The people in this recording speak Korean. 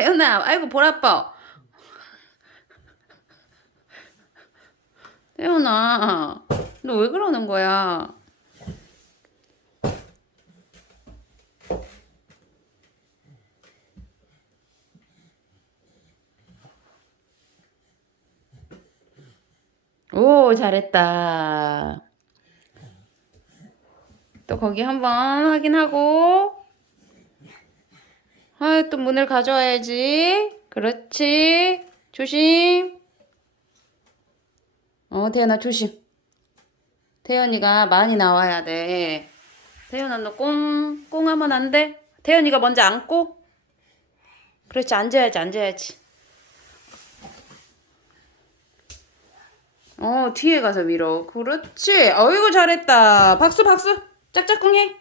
태연아, 아이고 볼 아파. 태연아, 너 왜 그러는 거야? 오, 잘했다. 또 거기 한번 확인하고. 아, 또 문을 가져와야지. 그렇지. 조심. 어, 태연아, 조심. 태연이가 많이 나와야 돼. 태연아, 너 꽁, 꽁 하면 안 돼? 태연이가 먼저 앉고. 그렇지, 앉아야지, 앉아야지. 어, 뒤에 가서 밀어. 그렇지. 어이구, 잘했다. 박수, 박수. 짝짝꿍 해.